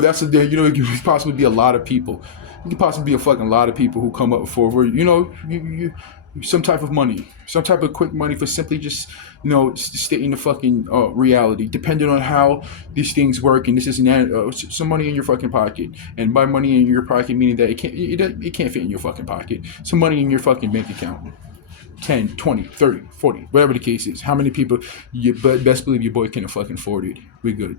that's it could possibly be a lot of people. It could possibly be a fucking lot of people who come up for some type of money, some type of quick money for simply just stating the fucking reality, depending on how these things work and this is that. Some money in your fucking pocket, and by money in your pocket meaning that it can't fit in your fucking pocket. Some money in your fucking bank account. 10, 20, 30, 40, whatever the case is. How many people, you best believe your boy can fucking afford it. We're good.